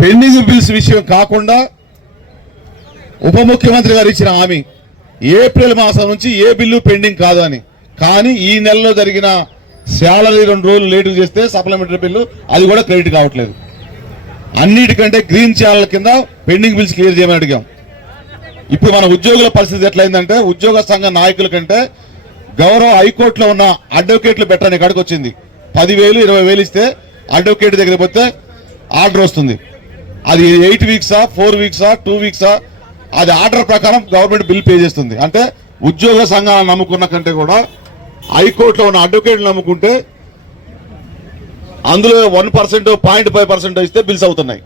Pending bills విషయం కాకుండా ఉప ముఖ్యమంత్రి గారు ఇచ్చిన హామీ ఏప్రిల్ మాసం నుంచి ఏ బిల్లు పెండింగ్ కాదు అని. కానీ ఈ నెలలో జరిగిన శాలరీ 2 రోజులు లేటు చేస్తే సప్లిమెంటరీ బిల్లు అది కూడా క్రెడిట్ కావట్లేదు. అన్నిటికంటే గ్రీన్ ఛానల్ కింద పెండింగ్ బిల్స్ క్లియర్ చేయమని అడిగాం. ఇప్పుడు మన ఉద్యోగుల పరిస్థితి ఎట్లయిందంటే ఉద్యోగ సంఘ నాయకుల కంటే గౌరవ హైకోర్టులో ఉన్న అడ్వకేట్లు పెట్టడానికి కాడికి వచ్చింది. 10,000 20,000 ఇస్తే అడ్వకేట్ దగ్గర పోతే ఆర్డర్ వస్తుంది. అది 8 వీక్సా 4 వీక్సా 2 వీక్సా అది ఆర్డర్ ప్రకారం గవర్నమెంట్ బిల్ పే చేస్తుంది. అంటే ఉద్యోగ సంఘాలను నమ్ముకున్న కంటే కూడా హైకోర్టులో ఉన్న అడ్వకేట్లు నమ్ముకుంటే అందులో 1% 0.5% ఇస్తే బిల్స్ అవుతున్నాయి.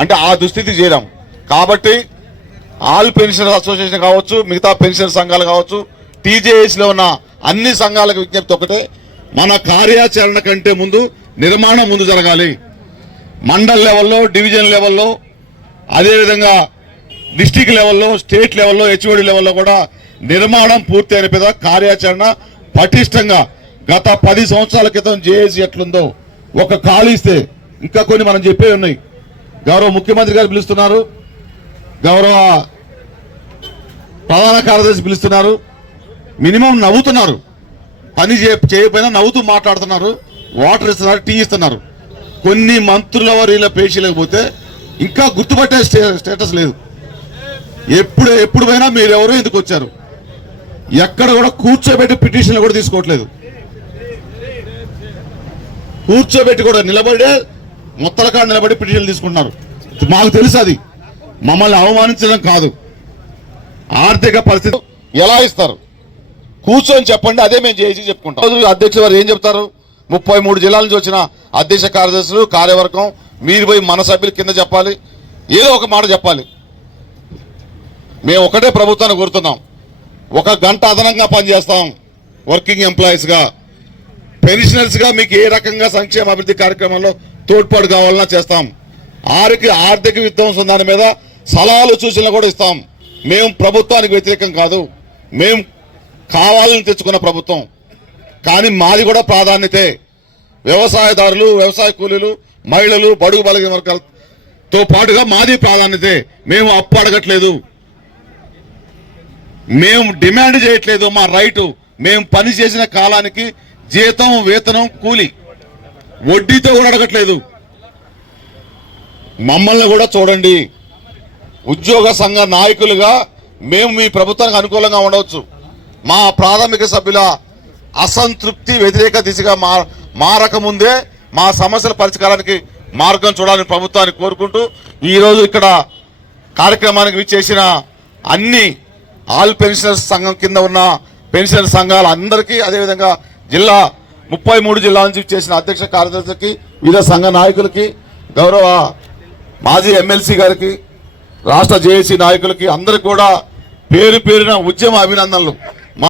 అంటే ఆ దుస్థితి చేరాం. కాబట్టి ఆల్ పెన్షనర్ అసోసియేషన్ కావచ్చు, మిగతా పెన్షనర్ సంఘాలు కావచ్చు, టీజేఎస్లో ఉన్న అన్ని సంఘాలకు విజ్ఞప్తి ఒకటే, మన కార్యాచరణ కంటే ముందు నిర్మాణం ముందు జరగాలి. మండల్ లెవెల్లో, డివిజన్ లెవెల్లో, అదేవిధంగా డిస్టిక్ లెవెల్లో, స్టేట్ లెవెల్లో, హెచ్ఓడి లెవెల్లో కూడా నిర్మాణం పూర్తి అయిన పెద్ద కార్యాచరణ పటిష్టంగా గత 10 సంవత్సరాల క్రితం జేఏసీ ఎట్లుందో ఒక ఖాళీ ఇస్తే ఇంకా కొన్ని మనం చెప్పే ఉన్నాయి. గౌరవ ముఖ్యమంత్రి గారు పిలుస్తున్నారు, గౌరవ ప్రధాన కార్యదర్శి పిలుస్తున్నారు, మినిమం నవ్వుతున్నారు, పని చేయకపోయినా నవ్వుతూ మాట్లాడుతున్నారు, వాటర్ ఇస్తున్నారు, టీ ఇస్తున్నారు. కొన్ని మంత్రుల వారిలో పేషీలకు పోతే ఇంకా గుర్తుపట్టే స్టేటస్ లేదు. ఎప్పుడు పోయినా మీరెవరో ఎందుకు వచ్చారు, ఎక్కడ కూడా కూర్చోబెట్టి పిటిషన్లు కూడా తీసుకోవట్లేదు. కూర్చోబెట్టి కూడా నిలబడే మొత్తల కాడ నిలబడి పిటిషన్లు తీసుకుంటున్నారు. మాకు తెలుసు అది మమ్మల్ని అవమానించడం కాదు. ఆర్థిక పరిస్థితి ఎలా ఇస్తారు కూర్చొని చెప్పండి, అదే మేము చేసి చెప్పుకుంటాం. అధ్యక్షుడు వారు ఏం చెప్తారు? 33 జిల్లాల నుంచి వచ్చిన అధ్యక్ష కార్యదర్శులు, కార్యవర్గం, మీరు పోయి మన సభ్యుల కింద చెప్పాలి, ఏదో ఒక మాట చెప్పాలి. మేము ఒకటే ప్రభుత్వాన్ని కోరుతున్నాం, 1 గంట అదనంగా పనిచేస్తాం వర్కింగ్ ఎంప్లాయీస్గా. పెన్షనర్స్గా మీకు ఏ రకంగా సంక్షేమ అభివృద్ధి కార్యక్రమంలో తోడ్పాటు కావాలన్నా చేస్తాం. ఆర్థిక విధ్వంసం దాని మీద సలహాలు సూచనలు కూడా ఇస్తాం. మేము ప్రభుత్వానికి వ్యతిరేకం కాదు, మేము కావాలని తెచ్చుకున్న ప్రభుత్వం. కానీ మాది కూడా ప్రాధాన్యతే. వ్యవసాయదారులు, వ్యవసాయ కూలీలు, మహిళలు, బడుగు బలహీన వర్గాలతో పాటుగా మాది ప్రాధాన్యతే. మేము అప్పు అడగట్లేదు, మేము డిమాండ్ చేయట్లేదు. మా రైటు, మేము పని చేసిన కాలానికి జీతం, వేతనం, కూలి, వడ్డీతో కూడా అడగట్లేదు. మమ్మల్ని కూడా చూడండి. ఉద్యోగ సంఘ నాయకులుగా మేము మీ ప్రభుత్వానికి అనుకూలంగా ఉండవచ్చు. మా ప్రాథమిక సభ్యుల అసంతృప్తి వ్యతిరేక దిశగా మారకముందే మా సమస్యల పరిష్కారానికి మార్గం చూడాలని ప్రభుత్వాన్ని కోరుకుంటూ ఈరోజు ఇక్కడ కార్యక్రమానికి విచ్చేసిన అన్ని ఆల్ పెన్షనర్స్ సంఘం కింద ఉన్న పెన్షనర్ సంఘాల అందరికీ, అదేవిధంగా 33 జిల్లాల నుంచి చేసిన అధ్యక్ష కార్యదర్శికి, వివిధ సంఘ నాయకులకి, గౌరవ మాజీ ఎమ్మెల్సీ గారికి, రాష్ట్ర జేఏసీ నాయకులకి అందరికీ కూడా పేరు పేరున ఉద్యమ అభినందనలు.